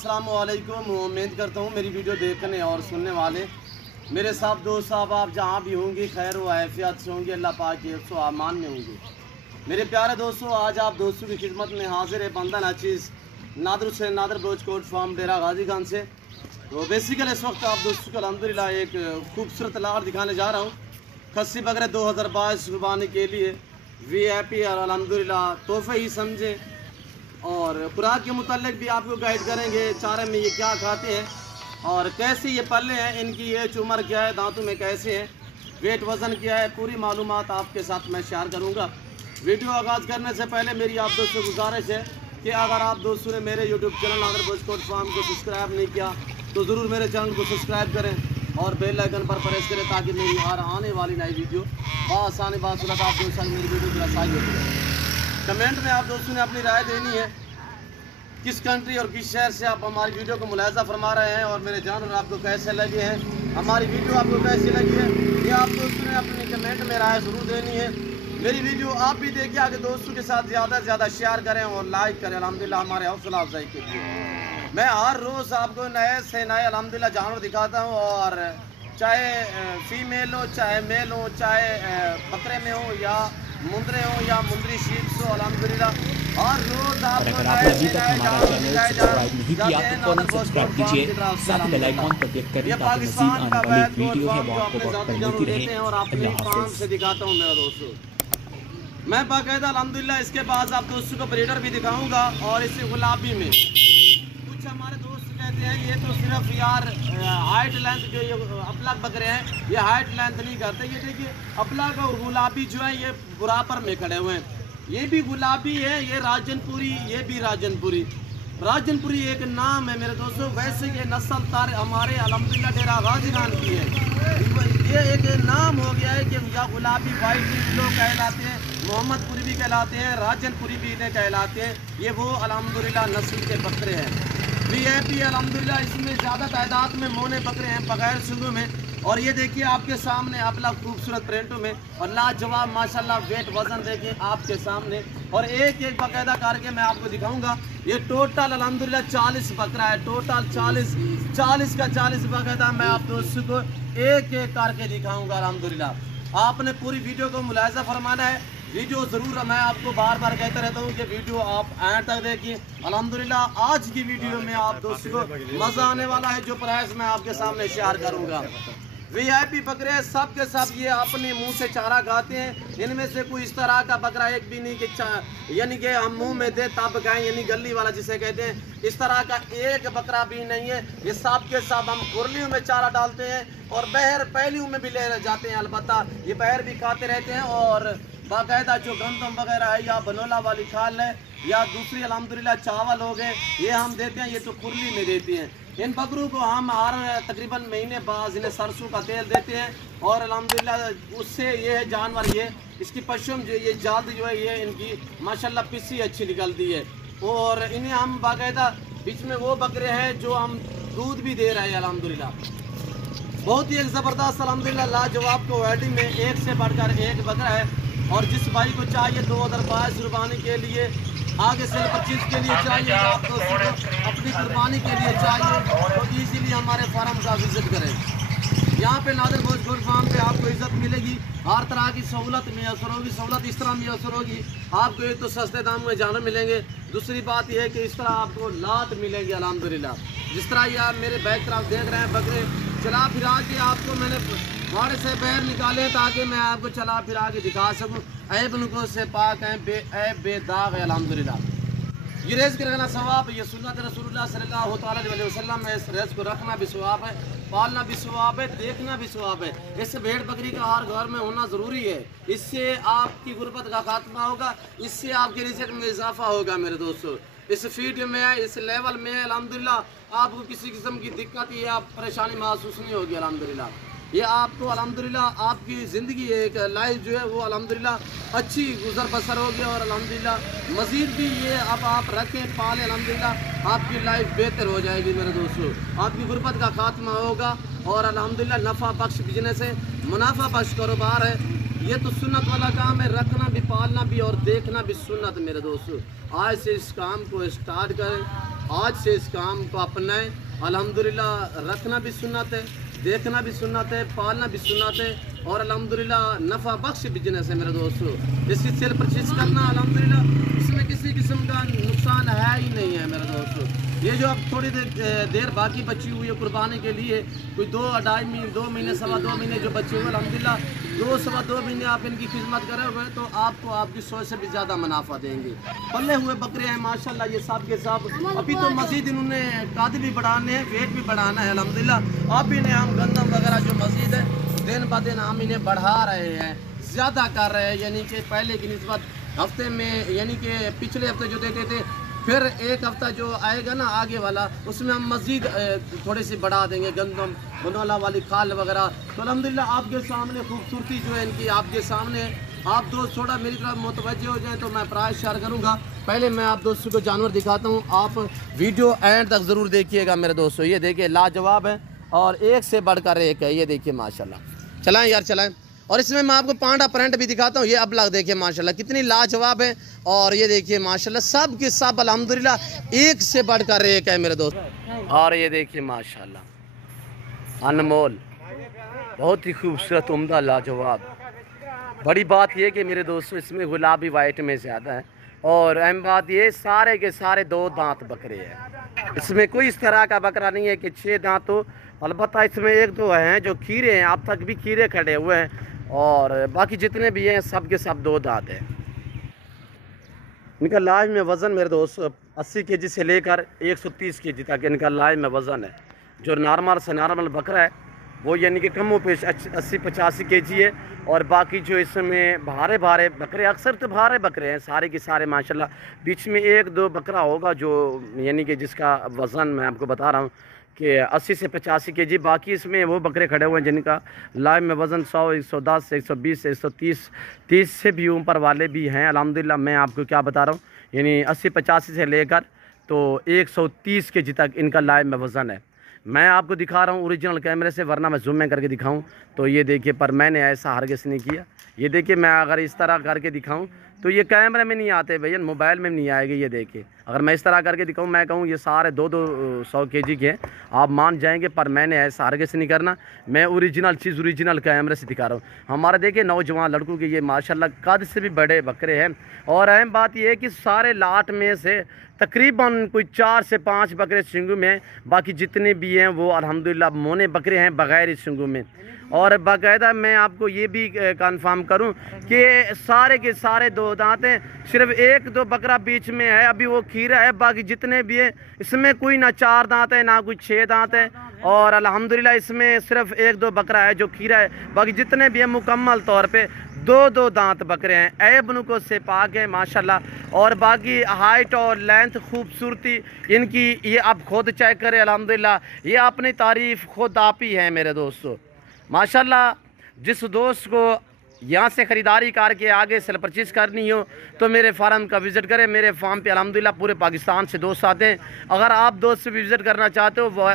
अस्सलाम वालेकुम। उम्मीद करता हूँ मेरी वीडियो देखने और सुनने वाले मेरे साथ दोस्त आप जहाँ भी होंगे खैर व आफियत से होंगे, अल्लाह पाक के हिफ्ज़ व अमान में होंगे। मेरे प्यारे दोस्तों, आज आप दोस्तों की खिदमत में हाजिर है बंदा नाचीज़ नादर से नादर ब्रोच कोट फार्म डेरा गाजी खान से। तो बेसिकली इस वक्त आप दोस्तों को अल्हम्दुलिल्लाह एक खूबसूरत लार दिखाने जा रहा हूँ। खस्सी बकरे 2022 कुर्बानी के लिए VIP और अल्हम्दुलिल्लाह तोहफे ही समझे और खुराक के मुतालिक भी आपको गाइड करेंगे। चारे में ये क्या खाते हैं और कैसे ये पल्ले हैं, इनकी एज उम्र क्या है, दांतों में कैसे हैं, वेट वज़न क्या है, पूरी मालूमात आपके साथ मैं शेयर करूंगा। वीडियो आगाज़ करने से पहले मेरी आप दोस्तों से गुजारिश है कि अगर आप दोस्तों ने मेरे यूट्यूब चैनल नादर ब्रोच कोट फार्म को सब्सक्राइब नहीं किया तो ज़रूर मेरे चैनल को सब्सक्राइब करें और बेल आइकन पर प्रेस करें ताकि मेरी हर आने वाली नई वीडियो आसानी बासुलत आप दोस्तों मेरी वीडियो की रसाई होती है। कमेंट में आप दोस्तों ने अपनी राय देनी है किस कंट्री और किस शहर से आप हमारी वीडियो को मुलाहिज़ा फरमा रहे हैं और मेरे जानवर आपको कैसे लगे हैं, हमारी वीडियो आपको कैसी लगी है, ये आप दोस्तों ने अपनी कमेंट में राय ज़रूर देनी है। मेरी वीडियो आप भी देखिए, आगे दोस्तों के साथ ज़्यादा से ज़्यादा शेयर करें और लाइक करें अल्हम्दुलिल्लाह हमारे हौसला अफजाई के लिए। मैं हर रोज़ आपको नए से नए अल्हम्दुलिल्लाह जानवर दिखाता हूँ और चाहे फीमेल हो चाहे मेल हो, चाहे बकरे में हो या मुंदरे हो या मुंदरी शीप्स हो, अल्हम्दुलिल्लाह हर रोज आपको अगर आपने अभी तक हमारा चैनल सब्सक्राइब नहीं किया तो फौरन सब्सक्राइब कीजिए, साथ ही बेल आइकन पर क्लिक करें ताकि मज़ीद आने वाली वीडियो है वो आपको वक्त पर मिलती रहे। और अपनी फार्म से दिखाता हूँ मेरा दोस्तों, मैं बाकायदा अल्हम्दुलिल्लाह इसके बाद आप दोस्तों को ब्रीडर भी दिखाऊंगा और इसी गुलाबी में कुछ हमारे दोस्त कहते हैं ये तो सिर्फ यार हाइट लेंथ जो ये अपलग बकरे हैं ये हाइट लेंथ नहीं करते। ये देखिए अपलग और गुलाबी जो है ये बराबर में खड़े हुए हैं, ये भी गुलाबी है, ये राजनपुरी, ये भी राजनपुरी। राजनपुरी एक नाम है मेरे दोस्तों, वैसे ये नस्ल तार हमारे अल्हम्दुलिल्लाह डेरा गाजी खान की है। ये एक नाम हो गया है कि या गुलाबी वाइट भी लोग कहलाते हैं, मोहम्मदपुरी भी कहलाते हैं, राजनपुरी भी इन्हें कहलाते हैं। ये वो अल्हम्दुलिल्लाह नस्ल के बकरे हैं VIP अल्हम्दुलिल्लाह। इसमें ज़्यादा तादाद में मोने बकरे हैं बगैर सुलू में और ये देखिए आपके सामने अपना खूबसूरत प्रिंटों में और लाजवाब माशाल्लाह वेट वज़न देखिए आपके सामने और एक एक बाकायदा करके मैं आपको दिखाऊंगा। ये टोटल अल्हम्दुलिल्लाह 40 बकरा है, टोटल 40 का 40 बाकायदा मैं आप दोस्तों को एक एक करके दिखाऊंगा अल्हम्दुलिल्लाह। आपने पूरी वीडियो को मुलाहिज़ा फरमाना है, वीडियो ज़रूर मैं आपको बार बार कहता रहता हूँ कि वीडियो आप एंड तक देखिए। अल्हम्दुलिल्लाह आज की वीडियो में आप दोस्तों को मज़ा आने वाला है, जो प्राइस मैं आपके सामने शेयर करूँगा। VIP बकरे सब के सब ये अपने मुंह से चारा खाते हैं, इनमें से कोई इस तरह का बकरा एक भी नहीं कि यानी कि हम मुंह में दे तब खाएं, यानी गली वाला जिसे कहते हैं, इस तरह का एक बकरा भी नहीं है। ये सब के सब हम कुरलियों में चारा डालते हैं और बहर पहलियों में भी ले जाते हैं, अलबत्ता ये बहर भी खाते रहते हैं और बाकायदा जो गंदम वगैरह है या बनोला वाली खाल है या दूसरी अल्हम्दुलिल्लाह चावल हो गए ये हम देते हैं, ये तो कुरली में देते हैं। इन बकरों को हम हर तकरीबन महीने बाद इन्हें सरसों का तेल देते हैं और अल्हम्दुलिल्लाह उससे ये है जानवर ये इसकी पशम जो ये जाद जो है ये इनकी माशाल्लाह पिस्सी अच्छी निकलती है और इन्हें हम बाकायदा बीच में वो बकरे हैं जो हम दूध भी दे रहे हैं अल्हम्दुलिल्लाह। बहुत ही एक ज़बरदस्त अल्हम्दुलिल्लाह लाजवाब को वेडिंग में एक से बढ़कर एक बकरा है और जिस भाई को चाहिए 2022 कुर्बानी के लिए आगे से 25 के लिए चाहिए आप दोस्तों को अपनी कुर्बानी के लिए चाहिए तो इसीलिए हमारे फार्म का विजिट करें। यहाँ पे नादर ब्रोच कोट फार्म पे आपको इज्जत मिलेगी, हर तरह की सहूलत मैसर होगी। सहूलत इस तरह मैसर होगी आपको एक तो सस्ते दाम में जानवर मिलेंगे, दूसरी बात यह है कि इस तरह आपको लात मिलेंगी अल्हम्दुलिल्लाह। जिस तरह ये आप मेरे बैक तरफ देख रहे हैं बकरे चला फिरा के आपको मैंने बाड़े से बाहर निकाले ताकि मैं आपको चला फिरा के दिखा सकूँ। ऐब नुको से पाक हैं, बेदाग है अल्हम्दुलिल्लाह। ये रेज़ के रखना सवाब है, ये सुन्नत रसूलुल्लाह सल्लल्लाहु अलैहि वसल्लम में इस रेज़ को रखना भी सवाब है, पालना भी सवाब है, देखना भी सवाब है। इससे भेड़ बकरी का हर घर में होना ज़रूरी है, इससे आपकी गुर्बत का खात्मा होगा, इससे आपके रिज़्क़ में इजाफा होगा मेरे दोस्तों। इस फीड में है, इस लेवल में है अल्हम्दुलिल्लाह आपको किसी किस्म की दिक्कत या परेशानी महसूस नहीं होगी अल्हम्दुलिल्लाह। ये आपको अल्हम्दुलिल्लाह आपकी ज़िंदगी एक लाइफ जो है वो अल्हम्दुलिल्लाह अच्छी गुजर बसर होगी और अल्हम्दुलिल्लाह मज़ीद भी ये अब आप रखें पालें अल्हम्दुलिल्लाह आपकी लाइफ बेहतर हो जाएगी मेरे दोस्तों। आपकी गुर्बत का खात्मा होगा और अल्हम्दुलिल्लाह नफ़ा बख्श बिजनेस है, मुनाफा बख्श कारोबार है। ये तो सुन्नत वाला काम है, रखना भी पालना भी और देखना भी सुन्नत मेरे दोस्तों। आज से इस काम को स्टार्ट करें आज से इस काम को अपनाएं। अल्हम्दुलिल्लाह रखना भी सुन्नत है, देखना भी सुन्नत है, पालना भी सुन्नत है, और अल्हम्दुलिल्लाह नफ़ा बख्श बिजनेस है मेरे दोस्तों। इसकी सेल परचेज करना अल्हम्दुलिल्लाह इसमें किसी किस्म का नुकसान है ही नहीं है मेरे दोस्तों। ये जो अब थोड़ी देर बाकी बची हुई है कुर्बानी के लिए, कोई 2-2.5 महीने, 2 महीने, 2.25 महीने जो बचे हुए अल्हम्दुलिल्लाह 2-2.25 महीने आप इनकी खिदमत करोगे तो आपको आपकी सोच से भी ज़्यादा मुनाफा देंगे। पल्ले हुए बकरे हैं माशाल्लाह, ये सब के सब। अभी तो मज़ीद इन्होंने कद भी बढ़ाने हैं, वेट भी बढ़ाना है अल्हम्दुलिल्लाह। अब इन्हें हम गंदम वगैरह जो मज़ीद है दिन ब दिन हम इन्हें बढ़ा रहे हैं, ज़्यादा कर रहे हैं, यानी कि पहले की निस्बत हफ्ते में, यानी कि पिछले हफ्ते जो देते थे फिर एक हफ्ता जो आएगा ना आगे वाला उसमें हम मज़ीद थोड़ी सी बढ़ा देंगे, गंदम बनोला वाली खाल वगैरह। तो अल्हम्दुलिल्लाह आपके सामने खूबसूरती जो है इनकी आपके सामने। आप दोस्त थोड़ा मेरी तरफ मुतवज्जे हो जाएं तो मैं प्राइस शेयर करूंगा। पहले मैं आप दोस्तों को जानवर दिखाता हूं, आप वीडियो एंड तक ज़रूर देखिएगा मेरे दोस्तों। ये देखिए लाजवाब है और एक से बढ़कर एक है, ये देखिए माशाल्लाह। चलाएं यार चलाएं। और इसमें मैं आपको पांडा प्रिंट भी दिखाता हूँ, ये अबलग देखिए माशाल्लाह कितनी लाजवाब है। और ये देखिए माशाल्लाह सब के सब अल्हम्दुलिल्लाह एक से बढ़कर एक है मेरे दोस्त। और ये देखिए माशाल्लाह अनमोल, बहुत ही खूबसूरत, उम्दा, लाजवाब। बड़ी बात ये कि मेरे दोस्तों इसमें गुलाबी वाइट में ज़्यादा है, और अहम बात ये सारे के सारे 2 दांत बकरे हैं। इसमें कोई इस तरह का बकरा नहीं है कि 6 दांत हो। अलबत्ता इसमें 1-2 हैं जो खीरे हैं, अब तक भी खीरे खड़े हुए हैं, और बाकी जितने भी हैं सब के सब 2 दांत हैं। इनका लाइव में वज़न मेरे दोस्त 80 केजी से लेकर 130 केजी तक इनका लाइव में वज़न है। जो नॉर्मल से नॉर्मल बकरा है वो यानी कि कम पेश 80-85 केजी है, और बाकी जो इसमें भारे बकरे, अक्सर तो भारे बकरे हैं सारे के सारे माशाल्लाह। बीच में 1-2 बकरा होगा जो यानी कि जिसका वज़न मैं आपको बता रहा हूँ कि 80 से 85 केजी। बाकी इसमें वो बकरे खड़े हुए हैं जिनका लाइव में वज़न 100, 110, 120, 130, 30 से भी ऊपर वाले भी हैं अल्हम्दुलिल्लाह। मैं आपको क्या बता रहा हूँ, यानी 80-85 से लेकर तो 130 केजी तक इनका लाइव में वज़न है। मैं आपको दिखा रहा हूँ ओरिजिनल कैमरे से, वरना मैं जूम में करके दिखाऊं तो ये देखिए, पर मैंने ऐसा हरगिज़ नहीं किया। ये देखिए मैं अगर इस तरह करके दिखाऊं तो ये कैमरे में नहीं आते भैया, मोबाइल में नहीं आएगी। ये देखिए अगर मैं इस तरह करके दिखाऊं, मैं कहूँ ये सारे 200 केजी के हैं, आप मान जाएंगे, पर मैंने ऐसा हरगिज़ नहीं करना। मैं ओरिजिनल चीज़ ओरिजिनल कैमरे से दिखा रहा हूँ। हमारे देखिए नौजवान लड़कों के ये माशाल्लाह कद से भी बड़े बकरे हैं। और अहम बात यह है कि सारे लाट में से तकरीबन कोई 4 से 5 बकरे सिंगू में हैं, बाकी जितने भी हैं वो अल्हम्दुलिल्लाह मोने बकरे हैं बग़ैर सिंगू में। और बाकायदा मैं आपको ये भी कंफर्म करूं कि सारे के सारे 2 दांत हैं, सिर्फ 1-2 बकरा बीच में है, अभी वो खीरा है। बाकी जितने भी हैं इसमें कोई ना 4 दांत है ना कोई 6 दांत है, और अल्हम्दुलिल्लाह इसमें सिर्फ 1-2 बकरा है जो खीरा है। बाकी जितने भी हैं मुकम्मल तौर पे 2-2 दांत बकरे हैं, ऐब नुको से पाक है माशाल्लाह। और बाकी हाइट और लेंथ खूबसूरती इनकी ये आप खुद चेक करें अल्हम्दुलिल्लाह, ये अपनी तारीफ़ खुद आप ही हैं मेरे दोस्तों माशाल्लाह। जिस दोस्त को यहाँ से ख़रीदारी करके आगे सेल परचेज़ करनी हो तो मेरे फार्म का विज़िट करें। मेरे फार्म पे अल्हम्दुलिल्लाह पूरे पाकिस्तान से दोस्त आते हैं। अगर आप दोस्त से भी विज़िट करना चाहते हो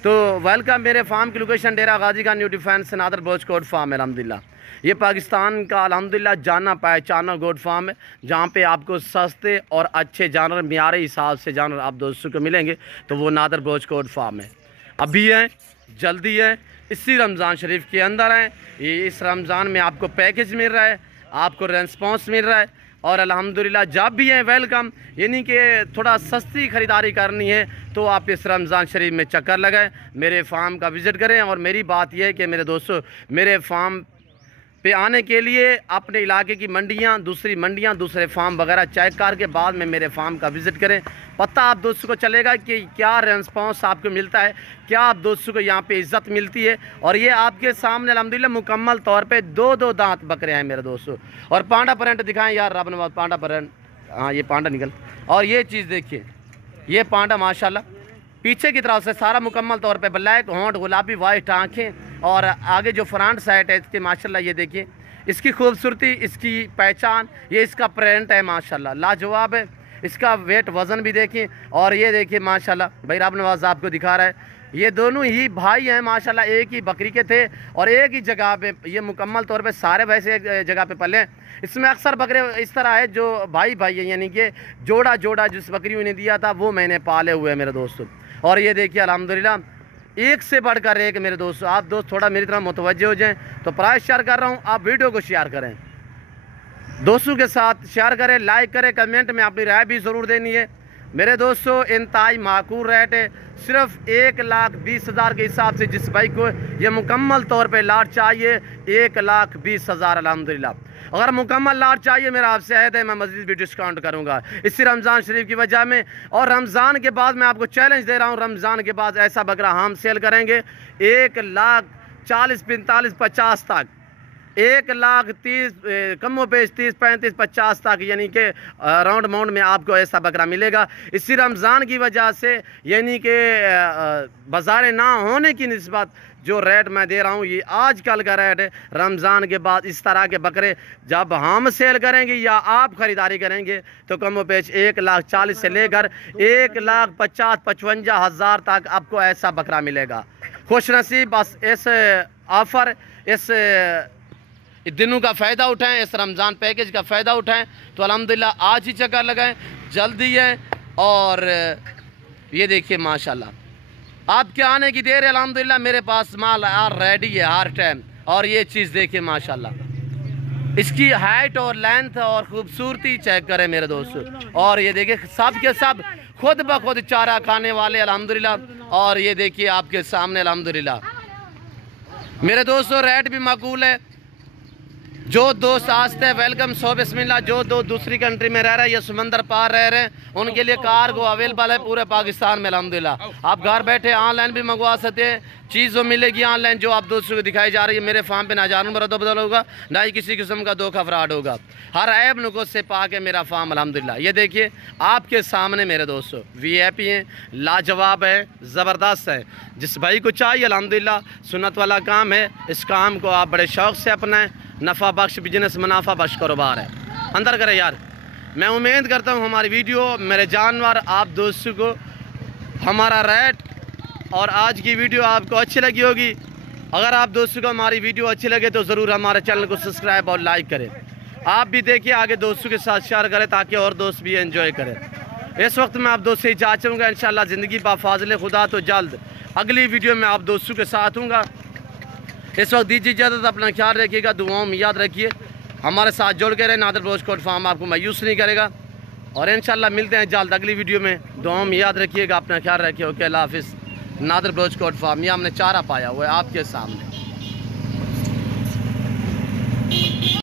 तो वेलकम। मेरे फार्म की लोकेशन डेरा गाजी का न्यू डिफेंस नादर बोझ कोट फार्म है अल्हम्दुलिल्लाह। ये पाकिस्तान का अल्हम्दुलिल्लाह जाना पहचाना गोट फार्म है, जहाँ पे आपको सस्ते और अच्छे जानवर मियारी हिसाब से जानवर आप दोस्तों को मिलेंगे, तो वो नादर बोझ कोट फार्म है। अभी है, जल्दी है, इसी रमज़ान शरीफ के अंदर है। ये इस रमज़ान में आपको पैकेज मिल रहा है, आपको रेस्पॉन्स मिल रहा है, और अल्हम्दुलिल्लाह जब भी हैं वेलकम। यानी कि थोड़ा सस्ती ख़रीदारी करनी है तो आप इस रमज़ान शरीफ में चक्कर लगाएं, मेरे फार्म का विज़िट करें। और मेरी बात यह है कि मेरे दोस्तों मेरे फार्म पे आने के लिए अपने इलाके की मंडियाँ, दूसरे फार्म वगैरह चेक करके बाद में मेरे फार्म का विज़िट करें। पता आप दोस्तों को चलेगा कि क्या रेस्पॉन्स आपको मिलता है, क्या आप दोस्तों को यहाँ पे इज़्ज़त मिलती है। और ये आपके सामने अल्हम्दुलिल्लाह मुकम्मल तौर पे 2-2 दांत बकरे हैं मेरे दोस्तों। और पांडा प्रिंट दिखाएं यार, रब नवाज पांडा प्रिंट, हाँ ये पांडा निकल। और ये चीज़ देखिए, ये पांडा माशाल्लाह पीछे की तरफ से सारा मुकम्मल तौर पे ब्लैक होंठ, गुलाबी वाइट आँखें, और आगे जो फ्रंट साइड है इसके माशाल्लाह ये देखिए इसकी खूबसूरती, इसकी पहचान, ये इसका प्रिंट है माशाल्लाह लाजवाब है। इसका वेट वज़न भी देखिए, और ये देखिए माशाल्लाह भाई रब नवाज आपको दिखा रहा है یہ دونوں ہی بھائی ہیں ماشاءاللہ، ایک ہی بکری کے تھے اور ایک ہی جگہ پہ، یہ مکمل طور پہ سارے بھینسیں ایک جگہ پہ پلے ہیں۔ اس میں اکثر بکرے اس طرح ہے جو بھائی ہیں، یعنی کہ جوڑا جس بکریوں نے دیا تھا وہ میں نے پالے ہوئے ہیں میرے دوستو۔ اور یہ دیکھیے الحمدللہ ایک سے بڑھ کر ایک میرے دوستو۔ آپ دوست تھوڑا میری طرح متوجہ ہو جائیں تو پرائز شیئر کر رہا ہوں، آپ ویڈیو کو شیئر کریں، دوستوں کے ساتھ شیئر کریں، لائک کریں، کمنٹ میں اپنی رائے بھی ضرور دینی ہے میرے دوستو۔ انتہائی معقول ریٹ ہے، صرف 1,20,000 کے حساب سے جس بھائی کو یہ مکمل طور پہ لاٹ چاہیے 1,20,000 الحمدللہ۔ اگر مکمل لاٹ چاہیے میرا آپ سے عہد ہے میں مزید بھی ڈسکاؤنٹ کروں گا اسی رمضان شریف کی وجہ میں، اور رمضان کے بعد میں آپ کو چیلنج دے رہا ہوں، رمضان کے بعد ایسا بکرا ہم سیل کریں گے 1,40,000 45,000 50 تک، 1,30,000 کم و بیش 30 35 50 تک، یعنی کہ راؤنڈ ماؤنٹ میں آپ کو ایسا بکرا ملے گا۔ اسی رمضان کی وجہ سے یعنی کہ بازار نہ ہونے کی نسبت جو ریٹ میں دے رہا ہوں یہ آج کل کا ریٹ ہے۔ رمضان کے بعد اس طرح کے بکرے جب ہم سیل کریں گے یا آپ خریداری کریں گے تو کم و بیش 1,40,000 سے لے کر 1,50,000-55,000 تک آپ کو ایسا بکرا ملے گا۔ خوش نصیب بس اس آفر، اس دنوں کا فائدہ اٹھائیں، اس رمضان پیکج کا فائدہ اٹھائیں تو الحمدللہ آج ہی چکر لگائیں، جلدی ہے۔ اور یہ دیکھیے ماشاءاللہ آپ کے آنے کی دیر ہے، الحمدللہ میرے پاس مال ریڈی ہے ہر ٹائم۔ اور یہ چیز دیکھیں ماشاءاللہ اس کی ہائٹ اور لینتھ اور خوبصورتی چیک کریں میرے دوستو۔ اور یہ دیکھیں سب کے سب خود بخود چارہ کھانے والے الحمدللہ۔ اور یہ دیکھیے آپ کے سامنے الحمدللہ میرے دوستو ریٹ بھی معقول ہے۔ جو دوست آستے ہیں ویلکم، سو بسم اللہ۔ جو دوسری کنٹری میں رہ رہے ہیں یا سمندر پار رہ رہے ہیں ان کے لیے کارگو اویلیبل ہے پورے پاکستان میں الحمدللہ۔ آپ گھر بیٹھے آن لائن بھی منگوا سکتے ہیں، چیز وہ ملے گی آن لائن جو آپ دوستوں کو دکھائی جا رہی ہے۔ میرے فارم پہ نہ جانوں برد و بدل ہوگا، نہ ہی کسی قسم کا دھوکہ فراڈ ہوگا، ہر عیب نقص سے پاک ہے میرا فارم الحمدللہ۔ یہ دیکھیے آپ کے سامنے میرے دوستو وی آئی پی ہیں، لاجواب ہیں، زبردست ہیں۔ جس بھائی کو چاہیے الحمدللہ سنت والا کام ہے، اس کام کو آپ بڑے شوق سے اپنائیں، نفع بخش بزنس، منافع بخش کاروبار ہے۔ اندر کرے یار، میں امید کرتا ہوں ہماری ویڈیو میرے جانور آپ دوستوں کو ہمارا ریٹ اور آج کی ویڈیو آپ کو اچھی لگی ہوگی۔ اگر آپ دوستوں کو ہماری ویڈیو اچھی لگے تو ضرور ہمارے چینل کو سبسکرائب اور لائک کریں۔ آپ بھی دیکھیے آگے دوستوں کے ساتھ شیئر کریں تاکہ اور دوست بھی انجوائے کریں۔ اس وقت میں آپ دوست سے اجازت چاہوں گا، انشاءاللہ زندگی با فاضل خدا تو جلد اگلی ویڈیو میں آپ دوستوں کے ساتھ ہوں گا۔ اس وقت دیجیے اجازت، اپنا خیال رکھیے گا، دعاؤں میں یاد رکھیے، ہمارے ساتھ جڑ کے رہے، نادر بلوچ کوٹ فارم آپ کو مایوس نہیں کرے گا۔ اور انشاءاللہ ملتے ہیں جلد اگلی ویڈیو میں، دعاؤں میں یاد رکھیے گا، اپنا خیال رکھیے۔ اوکے اللہ حافظ۔ نادر بلوچ کوٹ فارم، یہ ہم نے چارہ پایا ہوا ہے آپ کے سامنے۔